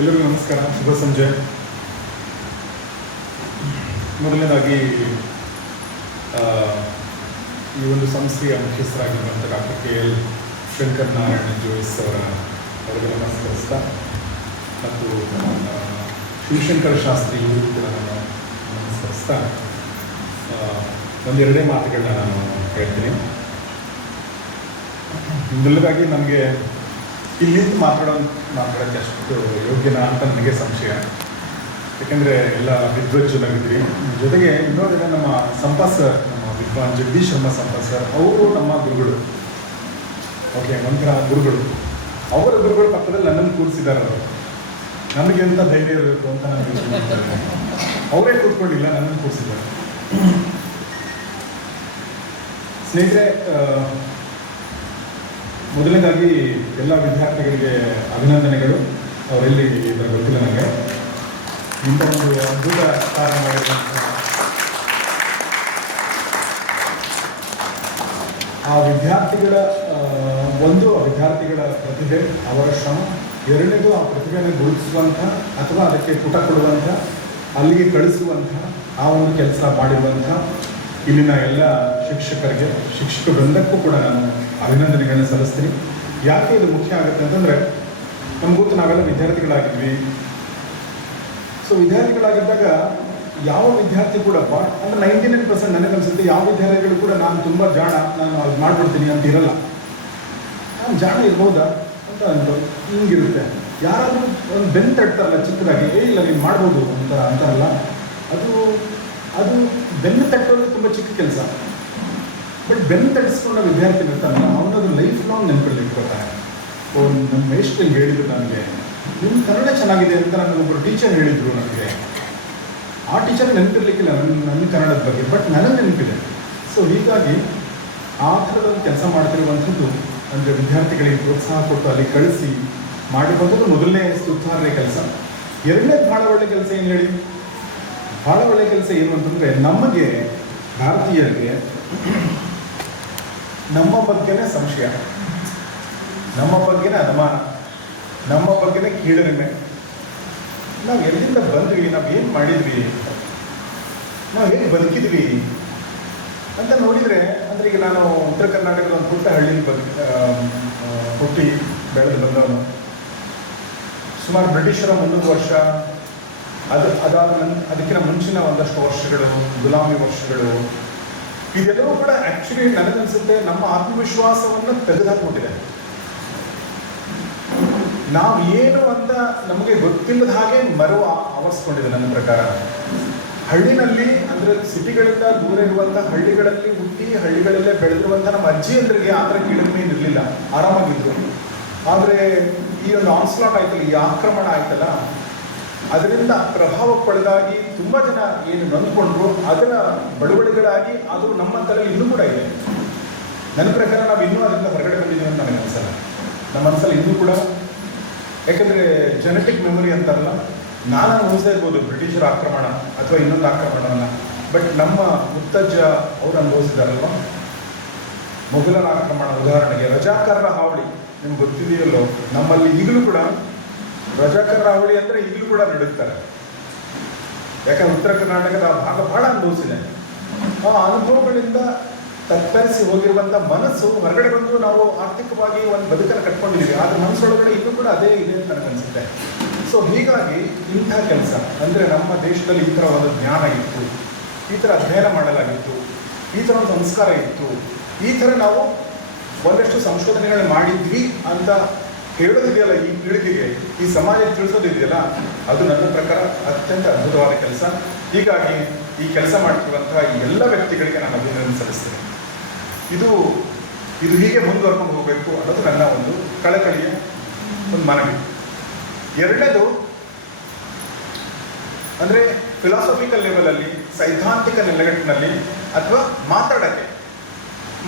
ಎಲ್ಲರಿಗೂ ನಮಸ್ಕಾರ, ಶುಭ ಸಂಜೆ. ಮೊದಲನೇದಾಗಿ ಈ ಒಂದು ಸಂಸ್ಥೆಯ ಮುಖ್ಯಸ್ಥರಾಗಿರುವಂಥ ಡಾಕ್ಟರ್ KL ಶಂಕರ್ ನಾರಾಯಣ ಜೋಯಿಸ್ ಅವರಿಗೆ ನಮಸ್ಕರಿಸ್ತಾ, ಮತ್ತು ಶಿವಶಂಕರ ಶಾಸ್ತ್ರಿ ಇವರಿಗೂ ಕೂಡ ನಾನು ನಮಸ್ಕರಿಸ್ತಾ ಒಂದೆರಡೇ ಮಾತುಗಳನ್ನ ನಾನು ಹೇಳ್ತೀನಿ. ಮೊದಲದಾಗಿ ನನಗೆ ಇಲ್ಲಿಂದ ಮಾತಾಡೋಕ್ಕೆ ಅಷ್ಟು ಯೋಗ್ಯನ ಅಂತ ನನಗೆ ಸಂಶಯ. ಯಾಕೆಂದರೆ ಎಲ್ಲ ವಿದ್ವಜ್ಜನಾಗಿದ್ರಿ. ಜೊತೆಗೆ ಇನ್ನೊಂದಿನ ನಮ್ಮ ಸಂಪತ್ ಸರ್, ನಮ್ಮ ವಿದ್ವಾನ್ ಜಗದೀಶ್ ಶರ್ಮಾ ಸಂಪತ್ ಸರ್, ಅವರು ನಮ್ಮ ಗುರುಗಳು. ಓಕೆ, ಒಂಥರ ಗುರುಗಳು. ಅವರ ಗುರುಗಳ ಪಕ್ಕದಲ್ಲಿ ನನ್ನನ್ನು ಕೂರಿಸಿದ್ದಾರೆ. ಅವರು ನನಗೆ ಎಂಥ ಧೈರ್ಯ ಇರಬೇಕು ಅಂತ ನನಗೆ ಅವರೇ ಕೂತ್ಕೊಂಡಿಲ್ಲ, ನನ್ನನ್ನು ಕೂರಿಸಿದ್ದಾರೆ. ಸ್ನೇಹಿತರೆ, ಮೊದಲನೇದಾಗಿ ಎಲ್ಲ ವಿದ್ಯಾರ್ಥಿಗಳಿಗೆ ಅಭಿನಂದನೆಗಳು. ಅವರೆಲ್ಲಿ ಇದರ ಗೊತ್ತಿಲ್ಲ ನನಗೆ. ಇಂಥ ಒಂದು ಅದ್ಭುತ ಕಾರ್ಯ ಮಾಡಿರುವಂಥ ಆ ವಿದ್ಯಾರ್ಥಿಗಳ ಪ್ರತಿಭೆ, ಅವರ ಶ್ರಮ. ಎರಡನೇದು, ಆ ಪ್ರತಿಭೆಯನ್ನು ಗುರುತಿಸುವಂಥ ಅಥವಾ ಅದಕ್ಕೆ ಪುಟ ಕೊಡುವಂಥ, ಅಲ್ಲಿಗೆ ಕಳಿಸುವಂಥ ಆ ಒಂದು ಕೆಲಸ ಮಾಡಿರುವಂಥ ಇಲ್ಲಿನ ಎಲ್ಲ ಶಿಕ್ಷಕರಿಗೆ, ಶಿಕ್ಷಕ ವೃಂದಕ್ಕೂ ಕೂಡ ನಾನು ಅಭಿನಂದನೆಗಳನ್ನ ಸಲ್ಲಿಸ್ತೀನಿ. ಯಾಕೆ ಇದು ಮುಖ್ಯ ಆಗುತ್ತೆ ಅಂತಂದರೆ, ನಮ್ಗೆ ಗೊತ್ತು, ನಾವೆಲ್ಲ ವಿದ್ಯಾರ್ಥಿಗಳಾಗಿದ್ವಿ. ಸೊ ವಿದ್ಯಾರ್ಥಿಗಳಾಗಿದ್ದಾಗ ಯಾವ ವಿದ್ಯಾರ್ಥಿ ಕೂಡ ಅಂದರೆ 99% ನನಗನ್ಸುತ್ತೆ ಯಾವ ವಿದ್ಯಾರ್ಥಿಗಳು ಕೂಡ ನಾನು ತುಂಬ ಜಾಣ, ನಾನು ಅದು ಮಾಡ್ಬಿಡ್ತೀನಿ ಅಂತ ಇರಲ್ಲ. ನಾನು ಜಾಣ ಇರ್ಬೋದಾ ಅಂತ ಹಿಂಗಿರುತ್ತೆ. ಯಾರಾದರೂ ಒಂದು ಬೆನ್ನು ತಡ್ತಾರಲ್ಲ ಚಿಕ್ಕದಾಗಿ, ಇಲ್ಲ ನೀನು ಮಾಡ್ಬೋದು ಅಂತಾರಲ್ಲ, ಅದು ಬೆನ್ನು ತಟ್ಟೋದು ತುಂಬ ಚಿಕ್ಕ ಕೆಲಸ. ಬಟ್ ಬೆನ್ನು ತಟ್ಟಿಸ್ಕೊಂಡ ವಿದ್ಯಾರ್ಥಿ ಇರ್ತಾನಲ್ಲ, ಅವನದು ಲೈಫ್ ಲಾಂಗ್ ನೆನಪಲ್ಲಿ ಇಟ್ಕೊತಾನೆ. ನಮ್ಮ ಮೇಷ್ಟ್ರಿಗೆ ಹೇಳಿದ್ರು ನನಗೆ, ನಿಮ್ಮ ಕನ್ನಡ ಚೆನ್ನಾಗಿದೆ ಅಂತ ನನಗೊಬ್ಬರು ಟೀಚರ್ ಹೇಳಿದರು ನನಗೆ. ಆ ಟೀಚರ್ ನೆನಪಿರ್ಲಿಕ್ಕಿಲ್ಲ ನನ್ನ ಕನ್ನಡದ ಬಗ್ಗೆ, ಬಟ್ ನನಗೆ ನೆನಪಿದೆ. ಸೊ ಹೀಗಾಗಿ ಆ ಥರದೊಂದು ಕೆಲಸ ಮಾಡ್ತಿರುವಂಥದ್ದು, ಅಂದರೆ ವಿದ್ಯಾರ್ಥಿಗಳಿಗೆ ಪ್ರೋತ್ಸಾಹ ಕೊಟ್ಟು ಅಲ್ಲಿ ಕಳಿಸಿ ಮಾಡಿರುವಂಥದ್ದು ಮೊದಲನೇ ಸುಧಾರಣೆ ಕೆಲಸ. ಎರಡನೇ ಭಾಳ ಒಳ್ಳೆ ಕೆಲಸ ಏನು ಹೇಳಿ? ಭಾಳ ಒಳ್ಳೆಯ ಕೆಲಸ ಏನು ಅಂತಂದರೆ, ನಮಗೆ ಭಾರತೀಯರಿಗೆ ನಮ್ಮ ಬಗ್ಗೆನೇ ಸಂಶಯ, ನಮ್ಮ ಬಗ್ಗೆನೇ ಅನುಮಾನ, ನಮ್ಮ ಬಗ್ಗೆನೇ ಕೀಳರಿಮೆ. ನಾವು ಎಲ್ಲಿಂದ ಬಂದ್ವಿ, ನಾವು ಏನು ಮಾಡಿದ್ವಿ, ನಾವು ಹೇಗೆ ಬದುಕಿದ್ವಿ ಅಂತ ನೋಡಿದರೆ, ಅಂದರೆ ಈಗ ನಾನು ಉತ್ತರ ಕರ್ನಾಟಕದ ಒಂದು ಪುಟ್ಟ ಹಳ್ಳಿಯಲ್ಲಿ ಹುಟ್ಟಿ ಬೆಳೆದು ಬಂದವನು. ಸುಮಾರು ಬ್ರಿಟಿಷರ 300 ವರ್ಷ, ಅದಕ್ಕಿಂತ ಮುಂಚಿನ ಒಂದಷ್ಟು ವರ್ಷಗಳು, ಗುಲಾಮಿ ವರ್ಷಗಳು, ಇದೆಲ್ಲವೂ ಕೂಡ ಆ್ಯಕ್ಚುಲಿ ನನಗನ್ಸುತ್ತೆ ನಮ್ಮ ಆತ್ಮವಿಶ್ವಾಸವನ್ನು ತೆಗೆದುಹಾಕ್ಬಿಟ್ಟಿದೆ. ನಾವು ಏನು ಅಂತ ನಮಗೆ ಗೊತ್ತಿಲ್ಲದ ಹಾಗೆ ಆವರಿಸ್ಕೊಂಡಿದೆ ನನ್ನ ಪ್ರಕಾರ. ಹಳ್ಳಿನಲ್ಲಿ, ಅಂದರೆ ಸಿಟಿಗಳಿಂದ ದೂರ ಇರುವಂಥ ಹಳ್ಳಿಗಳಲ್ಲಿ ಹುಟ್ಟಿ ಹಳ್ಳಿಗಳಲ್ಲೇ ಬೆಳೆದಿರುವಂಥ ನಮ್ಮ ಅಜ್ಜಿಯಂದ್ರಿಗೆ ಆ ಥರ ಕೀಳರಿಮೆ ಇರಲಿಲ್ಲ, ಆರಾಮಾಗಿದ್ರು. ಆದರೆ ಈ ಒಂದು ಆನ್ಸ್ಲಾಟ್ ಆಯ್ತಲ್ಲ, ಈ ಆಕ್ರಮಣ ಆಯ್ತಲ್ಲ, ಅದರಿಂದ ಪ್ರಭಾವಕ್ಕೊಳಗಾಗಿ ತುಂಬ ಜನ ಏನು ನೊಂದ್ಕೊಂಡ್ರು, ಅದರ ಬಳುವಳಿಗಳಾಗಿ ಅದು ನಮ್ಮ ತಲೆಯಲ್ಲಿ ಇನ್ನೂ ಕೂಡ ಇದೆ. ನನ್ನ ಪ್ರಕಾರ ನಾವು ಇನ್ನೂ ಅದರಿಂದ ಹೊರಗಡೆ ಬಂದಿದ್ದೀವಿ ಅಂತ ನನಗೆ ಅನಿಸಲ್ಲ. ನಮ್ಮ ಮನಸ್ಸಲ್ಲಿ ಇನ್ನೂ ಕೂಡ, ಯಾಕೆಂದರೆ ಜೆನೆಟಿಕ್ ಮೆಮೊರಿ ಅಂತಾರಲ್ಲ, ನಾನು ಅನುಭವಿಸ್ತಾ ಇರ್ಬೋದು ಬ್ರಿಟಿಷರ ಆಕ್ರಮಣ ಅಥವಾ ಇನ್ನೊಂದು ಆಕ್ರಮಣವನ್ನು, ಬಟ್ ನಮ್ಮ ಮುತ್ತಜ್ಜ ಅವರು ಅನುಭವಿಸಿದಾರಲ್ವ ಮೊಘಲರ ಆಕ್ರಮಣ. ಉದಾಹರಣೆಗೆ ರಜಾಕಾರರ ಹಾವಳಿ, ನಿಮ್ಗೆ ಗೊತ್ತಿದೆಯಲ್ಲೋ, ನಮ್ಮಲ್ಲಿ ಈಗಲೂ ಕೂಡ ರಜಾಕಾರರ ಹಾವಳಿ ಅಂದರೆ ಈಗಲೂ ಕೂಡ ನಡುತ್ತಾರೆ. ಯಾಕಂದ್ರೆ ಉತ್ತರ ಕರ್ನಾಟಕದ ಭಾಗ ಭಾಳ ಅನುಭವಿಸಿದೆ. ಆ ಅನುಭವಗಳಿಂದ ತತ್ತರಿಸಿ ಹೋಗಿರುವಂಥ ಮನಸ್ಸು ಹೊರಗಡೆ ಬಂದು ನಾವು ಆರ್ಥಿಕವಾಗಿ ಒಂದು ಬದುಕನ್ನು ಕಟ್ಕೊಂಡಿದ್ದೀವಿ. ಆದರೆ ಮನಸ್ಸೊಳಗಡೆ ಇನ್ನೂ ಕೂಡ ಅದೇ ಇದೆ ಅಂತ ನನಗನ್ಸುತ್ತೆ. ಸೊ ಹೀಗಾಗಿ ಇಂಥ ಕೆಲಸ, ಅಂದರೆ ನಮ್ಮ ದೇಶದಲ್ಲಿ ಈ ಥರ ಒಂದು ಜ್ಞಾನ ಇತ್ತು, ಈ ಥರ ಅಧ್ಯಯನ ಮಾಡಲಾಗಿತ್ತು, ಈ ಥರ ಒಂದು ಸಂಸ್ಕಾರ ಇತ್ತು, ಈ ಥರ ನಾವು ಒಂದಷ್ಟು ಸಂಶೋಧನೆಗಳು ಮಾಡಿದ್ವಿ ಅಂತ ಹೇಳೋದಿದೆಯಲ್ಲ, ಈ ಪೀಳಿಗೆಗೆ, ಈ ಸಮಾಜಕ್ಕೆ ತಿಳಿಸೋದಿದೆಯಲ್ಲ, ಅದು ನನ್ನ ಪ್ರಕಾರ ಅತ್ಯಂತ ಅದ್ಭುತವಾದ ಕೆಲಸ. ಹೀಗಾಗಿ ಈ ಕೆಲಸ ಮಾಡ್ತಿರುವಂತಹ ಎಲ್ಲ ವ್ಯಕ್ತಿಗಳಿಗೆ ನಾನು ಅಭಿನಂದನೆ ಸಲ್ಲಿಸ್ತೇನೆ. ಇದು ಹೀಗೆ ಮುಂದುವರ್ಕೊಂಡು ಹೋಗಬೇಕು ಅನ್ನೋದು ನನ್ನ ಒಂದು ಕಳಕಳಿಯ ಒಂದು ಮನವಿ. ಎರಡನೇದು ಅಂದರೆ ಫಿಲಾಸಫಿಕಲ್ ಲೆವೆಲಲ್ಲಿ, ಸೈದ್ಧಾಂತಿಕ ನೆಲೆಗಟ್ಟಿನಲ್ಲಿ, ಅಥವಾ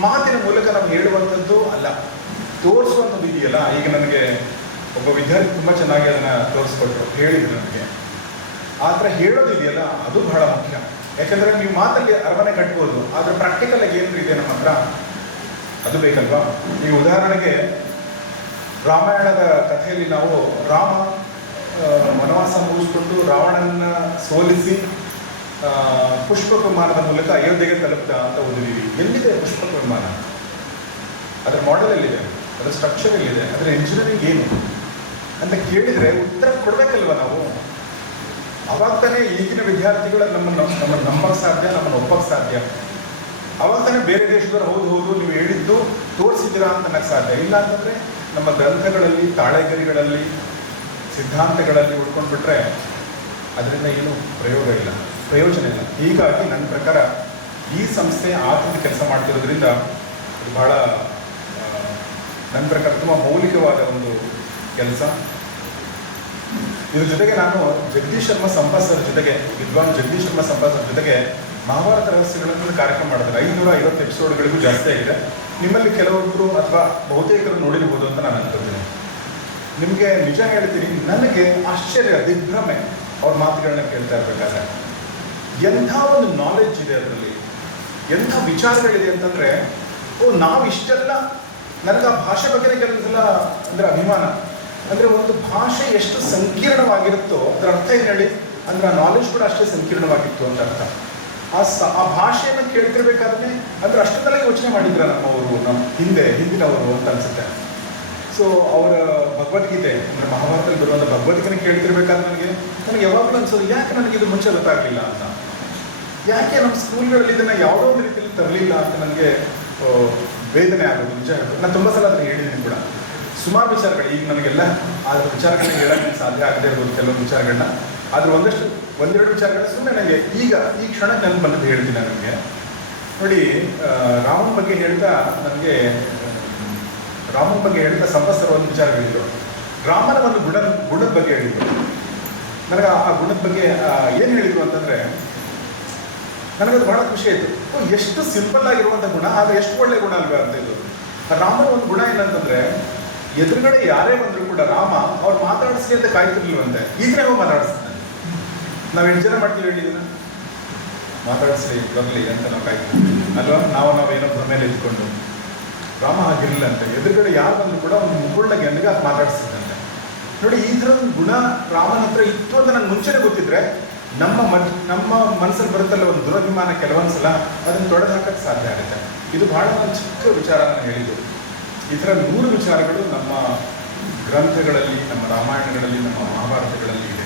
ಮಾತಿನ ಮೂಲಕ ನಾವು ಹೇಳುವಂಥದ್ದು ಅಲ್ಲ, ತೋರಿಸುವಂಥದ್ದು ಇದೆಯಲ್ಲ. ಈಗ ನನಗೆ ಒಬ್ಬ ವಿದ್ಯಾರ್ಥಿ ತುಂಬ ಚೆನ್ನಾಗಿ ಅದನ್ನು ತೋರಿಸ್ಕೊಟ್ರು, ಹೇಳಿದ್ರು ನನಗೆ. ಆ ಥರ ಹೇಳೋದಿದೆಯಲ್ಲ, ಅದು ಬಹಳ ಮುಖ್ಯ. ಯಾಕೆಂದರೆ ನೀವು ಮಾತಲ್ಲಿ ಅರಮನೆ ಕಟ್ಬೋದು, ಆದರೆ ಪ್ರಾಕ್ಟಿಕಲ್ ಆಗಿ ಏನು ಇದೆ ನಮ್ಮ ಹತ್ರ, ಅದು ಬೇಕಲ್ವಾ. ಈಗ ಉದಾಹರಣೆಗೆ ರಾಮಾಯಣದ ಕಥೆಯಲ್ಲಿ ನಾವು ರಾಮ ವನವಾಸ ಮುಗಿಸ್ಕೊಂಡು ರಾವಣನ ಸೋಲಿಸಿ ಪುಷ್ಪಕ ವಿಮಾನದ ಮೂಲಕ ಅಯೋಧ್ಯೆಗೆ ತಲುಪ್ತಾ ಅಂತ ಓದಿದ್ದೀವಿ. ಎಲ್ಲಿದೆ ಪುಷ್ಪಕ ವಿಮಾನ? ಅದರ ಮಾಡೆಲ್ ಎಲ್ಲಿದೆ? ಅದರ ಸ್ಟ್ರಕ್ಚರ್ ಎಲ್ಲಿದೆ? ಅದರ ಇಂಜಿನಿಯರಿಂಗ್ ಏನು ಅಂತ ಕೇಳಿದರೆ ಉತ್ತರ ಕೊಡಬೇಕಲ್ವ ನಾವು. ಅವಾಗ ತಾನೇ ಈಗಿನ ವಿದ್ಯಾರ್ಥಿಗಳು ನಮ್ಮನ್ನು ನಂಬಕ್ಕೆ ಸಾಧ್ಯ, ನಮ್ಮನ್ನು ಒಪ್ಪಕ್ಕೆ ಸಾಧ್ಯ. ಅವಾಗ ತಾನೇ ಬೇರೆ ದೇಶದವರು ಹೌದು ನೀವು ಹೇಳಿದ್ದು ತೋರಿಸಿದ್ದೀರಾ ಅಂತ ಅನ್ನಕ್ಕೆ ಸಾಧ್ಯ. ಇಲ್ಲ ಅಂತಂದರೆ ನಮ್ಮ ಗ್ರಂಥಗಳಲ್ಲಿ, ತಾಳೆಗರಿಗಳಲ್ಲಿ, ಸಿದ್ಧಾಂತಗಳಲ್ಲಿ ಉಳ್ಕೊಂಡ್ಬಿಟ್ರೆ ಅದರಿಂದ ಏನು ಪ್ರಯೋಜನ ಇಲ್ಲ. ಹೀಗಾಗಿ ನನ್ನ ಪ್ರಕಾರ ಈ ಸಂಸ್ಥೆ ಆತ್ಮದ ಕೆಲಸ ಮಾಡ್ತಿರೋದ್ರಿಂದ ಅದು ಬಹಳ ನನ್ನ ಪ್ರಕಾರ ತುಂಬ ಮೌಲಿಕವಾದ ಒಂದು ಕೆಲಸ. ಇದ್ರ ಜೊತೆಗೆ ನಾನು ಜಗದೀಶ್ ಶರ್ಮಾ ಸಂಪಾಸ್ ಅವ್ರ ಜೊತೆಗೆ, ವಿದ್ವಾನ್ ಜಗದೀಶ್ ಶರ್ಮಾ ಸಂಪಾಸ್ ಅವ್ರ ಜೊತೆಗೆ ಮಹಾಭಾರತ ರಹಸ್ಯಗಳನ್ನು ಕಾರ್ಯಕ್ರಮ ಮಾಡಿದ್ರೆ 550 ಎಪಿಸೋಡ್ಗಳಿಗೂ ಜಾಸ್ತಿ ಆಗಿದೆ. ನಿಮ್ಮಲ್ಲಿ ಕೆಲವೊಬ್ಬರು ಅಥವಾ ಬಹುತೇಕರು ನೋಡಿರ್ಬೋದು ಅಂತ ನಾನು ಅನ್ಕೋತೀನಿ. ನಿಮಗೆ ನಿಜ ಹೇಳ್ತೀನಿ, ನನಗೆ ಆಶ್ಚರ್ಯ, ದಿಗ್ಭ್ರಮೆ ಅವ್ರ ಮಾತುಗಳನ್ನ ಕೇಳ್ತಾ ಇರಬೇಕಾದ್ರೆ. ಎಂಥ ಒಂದು ನಾಲೆಡ್ಜ್ ಇದೆ ಅದರಲ್ಲಿ, ಎಂಥ ವಿಚಾರಗಳಿದೆ ಅಂತಂದರೆ, ನಾವು ಇಷ್ಟೆಲ್ಲ, ನನಗೆ ಆ ಭಾಷೆ ಬಗ್ಗೆ ಕೆಲಸಲ್ಲ ಅಂದರೆ ಅಭಿಮಾನ. ಅಂದರೆ ಒಂದು ಭಾಷೆ ಎಷ್ಟು ಸಂಕೀರ್ಣವಾಗಿರುತ್ತೋ ಅದರ ಅರ್ಥ ಏನು ಹೇಳಿ, ಅಂದರೆ ಆ ನಾಲೆಡ್ಜ್ ಕೂಡ ಅಷ್ಟೇ ಸಂಕೀರ್ಣವಾಗಿತ್ತು ಅಂತ ಅರ್ಥ. ಆ ಭಾಷೆಯನ್ನು ಕೇಳ್ತಿರ್ಬೇಕಾದ್ರೆ ಅಂದರೆ ಅಷ್ಟೊಂದೆಲ್ಲ ಯೋಚನೆ ಮಾಡಿದ್ರ ನಮ್ಮವರು, ನಮ್ಮ ಹಿಂದಿನವರು ಅಂತ ಅನಿಸುತ್ತೆ. ಸೊ ಅವರ ಭಗವದ್ಗೀತೆ ಅಂದರೆ ಮಹಾಭಾರತದಲ್ಲಿ ಬರುವಂಥ ಭಗವದ್ಗೀತೆನ ಕೇಳ್ತಿರ್ಬೇಕಾದ್ರೆ ನನಗೆ ಯಾವಾಗಲೂ ಅನ್ಸೋದು, ಯಾಕೆ ನನಗೆ ಇದು ಮುಂಚೆ ಗೊತ್ತಾಗಲಿಲ್ಲ ಅಂತ, ಯಾಕೆ ನಮ್ಮ ಸ್ಕೂಲ್ಗಳಲ್ಲಿ ಇದನ್ನು ಯಾವುದೋ ಒಂದು ರೀತಿಯಲ್ಲಿ ತರಲಿಲ್ಲ ಅಂತ ನನಗೆ ವೇದನೆ ಆಗೋದು. ನಿಜ ಹೇಳ್ಬೋದು, ನಾನು ತುಂಬ ಸಲ ಅದನ್ನು ಹೇಳಿದ್ದೀನಿ ಕೂಡ. ಸುಮಾರು ವಿಚಾರಗಳು ಈಗ ನನಗೆಲ್ಲ ಆ ವಿಚಾರಗಳನ್ನ ಹೇಳೋಕ್ಕೆ ಸಾಧ್ಯ ಆಗದೆ ಇರ್ಬೋದು, ಕೆಲವೊಂದು ವಿಚಾರಗಳನ್ನ. ಆದರೆ ಒಂದೆರಡು ವಿಚಾರಗಳನ್ನ ಸುಮ್ಮನೆ ನನಗೆ ಈ ಕ್ಷಣಕ್ಕೆ ನೆನಪು ಬಂದದ್ದು ಹೇಳ್ತೀನಿ. ನನಗೆ ನೋಡಿ, ರಾಮನ ಬಗ್ಗೆ ಹೇಳ್ತಾ ಸಂಪತ್ಸರ ಒಂದು ವಿಚಾರ ಹೇಳಿದರು. ರಾಮನ ಒಂದು ಗುಣದ ಬಗ್ಗೆ ಹೇಳಿದರು. ನನಗೆ ಆ ಗುಣದ ಬಗ್ಗೆ ಏನು ಹೇಳಿದರು ಅಂತಂದರೆ, ನನಗದು ಬಹಳ ಖುಷಿ ಆಯಿತು. ಎಷ್ಟು ಸಿಂಪಲ್ ಆಗಿರುವಂಥ ಗುಣ, ಆದರೆ ಎಷ್ಟು ಒಳ್ಳೆಯ ಗುಣ ಅಲ್ವೇ ಅಂತ ಇದು. ರಾಮನ ಒಂದು ಗುಣ ಏನಂತಂದರೆ, ಎದುರುಗಡೆ ಯಾರೇ ಬಂದರೂ ಕೂಡ ರಾಮ ಅವ್ರು ಮಾತಾಡಿಸಿ ಅಂತ ಕಾಯ್ತಿರ್ಲಿಲ್ವಂತೆ. ಈಗ ನಾವು ಮಾತಾಡಿಸ್ತಾನೆ. ನಾವು 8 ಜನ ಮಾಡ್ತೀವಿ ಹೇಳಿದ್ದೀನ, ಮಾತಾಡಿಸ್ಲಿ ಬರಲಿ ಅಂತ ನಾವು ಕಾಯ್ತೀವಿ ಅಲ್ವಾ. ನಾವೇನೋ ಭ್ರಮೇಲೆ ಇಟ್ಕೊಂಡು. ರಾಮ ಆಗಿರಲಿಲ್ಲ ಅಂತ, ಎದುರುಗಡೆ ಯಾರು ಬಂದರೂ ಕೂಡ ಒಂದು ಮುಗುಳ್ನ ಗಂಡಿಗೆ ಅದು ಮಾತಾಡಿಸ್ತಿದ್ದಂತೆ. ನೋಡಿ, ಈ ಥರದ ಗುಣ ರಾಮನ ಹತ್ರ ಇತ್ತು ಅಂತ ನನಗೆ ಮುಂಚೆನೇ ಗೊತ್ತಿದ್ರೆ, ನಮ್ಮ ಮನಸ್ಸಲ್ಲಿ ಬರುತ್ತಲ್ಲ ಒಂದು ದುರಭಿಮಾನ, ಕೆಲವೊಂದು ಸಲ ಅದನ್ನು ತೊಡೆದು ಹಾಕೋಕ್ಕೆ ಸಾಧ್ಯ ಆಗುತ್ತೆ. ಇದು ಬಹಳ ಒಂದು ಚಿಕ್ಕ ವಿಚಾರ ನಾನು ಹೇಳಿದ್ದು. ಈ ಥರ 100 ವಿಚಾರಗಳು ನಮ್ಮ ಗ್ರಂಥಗಳಲ್ಲಿ, ನಮ್ಮ ರಾಮಾಯಣಗಳಲ್ಲಿ, ನಮ್ಮ ಮಹಾಭಾರತಗಳಲ್ಲಿ ಇದೆ.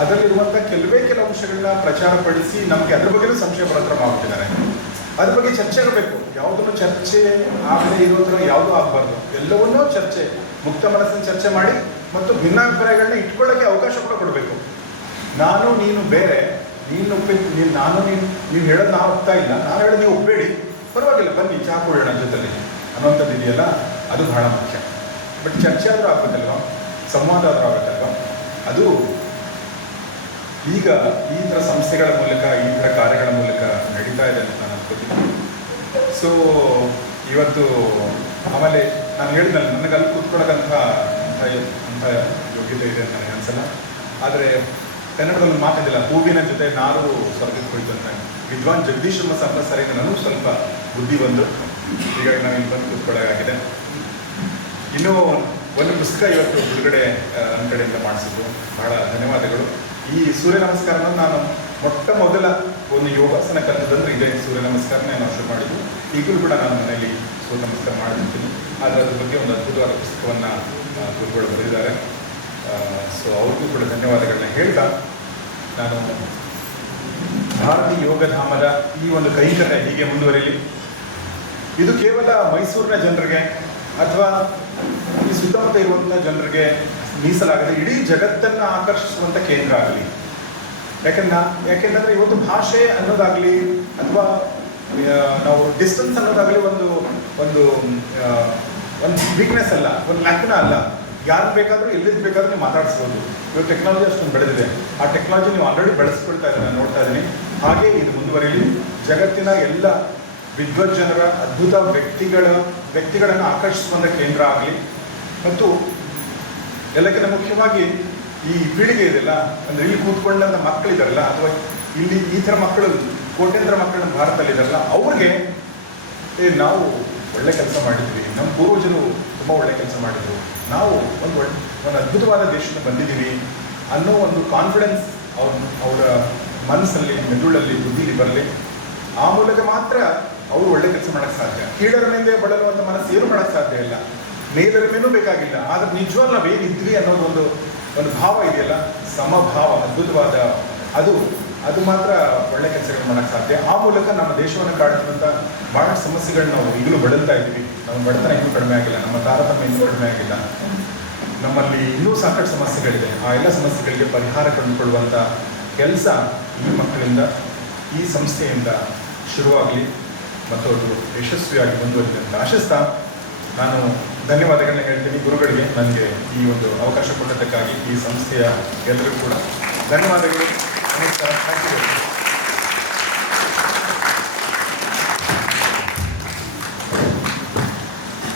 ಅದರಲ್ಲಿರುವಂಥ ಕೆಲವು ಅಂಶಗಳನ್ನ ಪ್ರಚಾರಪಡಿಸಿ ನಮಗೆ ಅದ್ರ ಬಗ್ಗೆಯೂ ಸಂಶಯ ಬರೋತ್ರ ಮಾಡ್ತಿದ್ದಾರೆ. ಅದ್ರ ಬಗ್ಗೆ ಚರ್ಚೆ ಆಗಬೇಕು. ಯಾವುದನ್ನು ಚರ್ಚೆ ಆಗದೆ ಇರೋ ಥರ ಯಾವುದೂ ಆಗಬಾರ್ದು. ಎಲ್ಲವನ್ನೂ ಚರ್ಚೆ, ಮುಕ್ತ ಮನಸ್ಸಿನ ಚರ್ಚೆ ಮಾಡಿ ಮತ್ತು ಭಿನ್ನಾಭಿಪ್ರಾಯಗಳನ್ನ ಇಟ್ಕೊಳ್ಳೋಕ್ಕೆ ಅವಕಾಶ ಕೂಡ ಕೊಡಬೇಕು. ನಾನು ನೀನು ಬೇರೆ, ನೀವು ಹೇಳೋದು ನಾನು ಒಪ್ತಾ ಇಲ್ಲ, ನಾನು ಹೇಳೋದು ನೀವು ಒಪ್ಪಬೇಡಿ, ಪರವಾಗಿಲ್ಲ ಬನ್ನಿ ಚಹಾ ಕೊಡೋಣ ಜೊತೆಲಿ ಅನ್ನೋಂಥದ್ದು ಇದೆಯಲ್ಲ, ಅದು ಬಹಳ ಮುಖ್ಯ. ಬಟ್ ಚರ್ಚೆ ಆದರೂ ಆಗ್ಬೇಕಲ್ವ, ಸಂವಾದ ಆದರೂ ಆಗಬೇಕಲ್ವ. ಅದು ಈಗ ಈ ಥರ ಸಂಸ್ಥೆಗಳ ಮೂಲಕ, ಈ ಥರ ಕಾರ್ಯಗಳ ಮೂಲಕ ನಡೀತಾ ಇದೆ ಅಂತ ನಾನು ಅನ್ಕೋತೀನಿ. ಸೊ ಇವತ್ತು ಆಮೇಲೆ ನಾನು ಹೇಳಿದ್ನಲ್ಲ, ನನಗೆ ಅಲ್ಲಿ ಕೂತ್ಕೊಳ್ಳೋಕ್ಕಂಥ ಯೋಗ್ಯತೆ ಇದೆ ಅಂತ ನನಗೆ ಅನಿಸಲ್ಲ. ಆದರೆ ಕನ್ನಡದಲ್ಲಿ ಮಾತಿದ್ದಿಲ್ಲ, ಹೂವಿನ ಜೊತೆ ನಾರು ಸ್ವರ್ಗಕ್ಕೆ ಹೋಯ್ತು ಅಂತ. ವಿದ್ವಾನ್ ಜಗದೀಶ್ ಶರ್ಮಾ ಸಂಪಾಸ್ ಸರಿಗೆ ನನಗೂ ಸ್ವಲ್ಪ ಬುದ್ಧಿ ಬಂದು ಹೀಗಾಗಿ ನಾವು ಇಲ್ಲಿ ಬಂದು ಕೂತ್ಕೊಳ್ಳೋಕ್ಕಾಗಿದೆ. ಇನ್ನೂ ಒಂದು ಪುಸ್ತಕ ಇವತ್ತು ಬಿಡುಗಡೆ ನನ್ನ ಕಡೆಯಿಂದ ಮಾಡಿಸಿದ್ದು, ಬಹಳ ಧನ್ಯವಾದಗಳು. ಈ ಸೂರ್ಯ ನಮಸ್ಕಾರವನ್ನು ನಾನು ಮೊಟ್ಟ ಮೊದಲ ಒಂದು ಯೋಗಾಸನ ಕಲಿತದಂದ್ರೆ ಇದೇ ಸೂರ್ಯ ನಮಸ್ಕಾರನೇ ನಾವು ಶುರು ಮಾಡಿದ್ದು. ಈಗಲೂ ಕೂಡ ನಾನು ಮನೆಯಲ್ಲಿ ಸೂರ್ಯ ನಮಸ್ಕಾರ ಮಾಡಿರ್ತೀನಿ. ಆದರೆ ಅದ್ರ ಬಗ್ಗೆ ಒಂದು ಅದ್ಭುತವಾದ ಪುಸ್ತಕವನ್ನು ಗುರುಗಳು ಬರೆದಿದ್ದಾರೆ. ಸೊ ಅವ್ರಿಗೂ ಕೂಡ ಧನ್ಯವಾದಗಳನ್ನ ಹೇಳ್ತಾ, ನಾನು ಭಾರತೀಯ ಯೋಗಧಾಮದ ಈ ಒಂದು ಕೈಂಕರ್ಯ ಹೀಗೆ ಮುಂದುವರಿಲಿ. ಇದು ಕೇವಲ ಮೈಸೂರಿನ ಜನರಿಗೆ ಅಥವಾ ಈ ಸುತ್ತಮುತ್ತ ಇರುವಂಥ ಜನರಿಗೆ ಮೀಸಲಾಗದೆ ಇಡೀ ಜಗತ್ತನ್ನು ಆಕರ್ಷಿಸುವಂಥ ಕೇಂದ್ರ ಆಗಲಿ. ಯಾಕೆಂದರೆ ಇವತ್ತು ಭಾಷೆ ಅನ್ನೋದಾಗಲಿ ಅಥವಾ ನಾವು ಡಿಸ್ಟೆನ್ಸ್ ಅನ್ನೋದಾಗಲಿ ಒಂದು ಒಂದು ಒಂದು ವೀಕ್ನೆಸ್ ಅಲ್ಲ, ಒಂದು ಲ್ಯಾಕ್ನ ಅಲ್ಲ. ಯಾರು ಬೇಕಾದರೂ ಎಲ್ಲಿದ್ದು ಬೇಕಾದ್ರೂ ನೀವು ಮಾತಾಡಿಸ್ಬೋದು. ಇವತ್ತು ಟೆಕ್ನಾಲಜಿ ಅಷ್ಟೊಂದು ಬೆಳೆದಿದೆ. ಆ ಟೆಕ್ನಾಲಜಿ ನೀವು ಆಲ್ರೆಡಿ ಬೆಳೆಸ್ಕೊಳ್ತಾ ಇದ್ದೀನಿ, ನಾನು ನೋಡ್ತಾ ಇದ್ದೀನಿ. ಹಾಗೆ ಇದು ಮುಂದುವರಿಲಿ. ಜಗತ್ತಿನ ಎಲ್ಲ ವಿದ್ವಜ್ಜನರ ಅದ್ಭುತ ವ್ಯಕ್ತಿಗಳನ್ನು ಆಕರ್ಷಿಸುವಂಥ ಕೇಂದ್ರ ಆಗಲಿ. ಮತ್ತು ಎಲ್ಲಕ್ಕಿಂತ ಮುಖ್ಯವಾಗಿ ಈ ಪೀಳಿಗೆ ಇದೆಯಲ್ಲ, ಅಂದರೆ ಇಲ್ಲಿ ಕೂತ್ಕೊಂಡಂಥ ಮಕ್ಕಳಿದಾರಲ್ಲ, ಅಥವಾ ಇಲ್ಲಿ ಈ ಥರ ಮಕ್ಕಳು ಕೋಟ್ಯಾಂತರ ಮಕ್ಕಳು ಭಾರತದಲ್ಲಿದ್ದಾರಲ್ಲ, ಅವ್ರಿಗೆ ನಾವು ಒಳ್ಳೆ ಕೆಲಸ ಮಾಡಿದ್ವಿ, ನಮ್ಮ ಪೂರ್ವಜರು ತುಂಬ ಒಳ್ಳೆ ಕೆಲಸ ಮಾಡಿದರು, ನಾವು ಒಂದು ಅದ್ಭುತವಾದ ದೇಶದಿಂದ ಬಂದಿದ್ದೀವಿ, ಅನ್ನೋ ಒಂದು ಕಾನ್ಫಿಡೆನ್ಸ್ ಅವರ ಮನಸ್ಸಲ್ಲಿ, ಮೆದುಳಲ್ಲಿ, ಬುದ್ಧಿಲಿ ಬರಲಿ. ಆ ಮೂಲಕ ಮಾತ್ರ ಅವರು ಒಳ್ಳೆ ಕೆಲಸ ಮಾಡೋಕ್ಕೆ ಸಾಧ್ಯ. ಕೀಳರ ಮೇಲೆ ಬಳಲುವಂಥ ಮನಸ್ಸು ಏನು ಮಾಡೋಕ್ಕೆ ಸಾಧ್ಯ ಇಲ್ಲ, ಮೇಲರ ಮೇಲೂ ಬೇಕಾಗಿಲ್ಲ. ಆದರೆ ನಿಜವಾಗ್ಲೂ ನಾವೇನಿದ್ವಿ ಅನ್ನೋದು ಒಂದು ಭಾವ ಇದೆಯಲ್ಲ, ಸಮಭಾವ, ಅದ್ಭುತವಾದ ಅದು ಮಾತ್ರ ಒಳ್ಳೆ ಕೆಲಸಗಳು ಮಾಡೋಕ್ಕೆ ಸಾಧ್ಯ. ಆ ಮೂಲಕ ನಮ್ಮ ದೇಶವನ್ನು ಕಾಡುವಂಥ ಭಾಳಷ್ಟು ಸಮಸ್ಯೆಗಳನ್ನ ನಾವು ಈಗಲೂ ಬಳಲ್ತಾ ಇದ್ವಿ. ನಮ್ಮ ಬಡತನ ಇನ್ನೂ ಕಡಿಮೆ ಆಗಿಲ್ಲ, ನಮ್ಮ ತಾರತಮ್ಯ ಇನ್ನೂ ಕಡಿಮೆ ಆಗಿಲ್ಲ, ನಮ್ಮಲ್ಲಿ ಇನ್ನೂ ಸಾಕಷ್ಟು ಸಮಸ್ಯೆಗಳಿದೆ. ಆ ಎಲ್ಲ ಸಮಸ್ಯೆಗಳಿಗೆ ಪರಿಹಾರ ಕಂಡುಕೊಳ್ಳುವಂಥ ಕೆಲಸ ಈ ಮಕ್ಕಳಿಂದ, ಈ ಸಂಸ್ಥೆಯಿಂದ ಶುರುವಾಗಲಿ ಮತ್ತು ಅದು ಯಶಸ್ವಿಯಾಗಿ ಮುಂದುವರಿಲಿ ಅಂತ ಆಶಿಸ್ತಾ ನಾನು ಧನ್ಯವಾದಗಳನ್ನ ಹೇಳ್ತೀನಿ ಗುರುಗಳಿಗೆ, ನನಗೆ ಈ ಒಂದು ಅವಕಾಶ ಕೊಟ್ಟದ್ದಕ್ಕಾಗಿ. ಈ ಸಂಸ್ಥೆಯ ಎಲ್ಲರಿಗೂ ಕೂಡ ಧನ್ಯವಾದಗಳು. ನಮಸ್ಕಾರ. Thank you.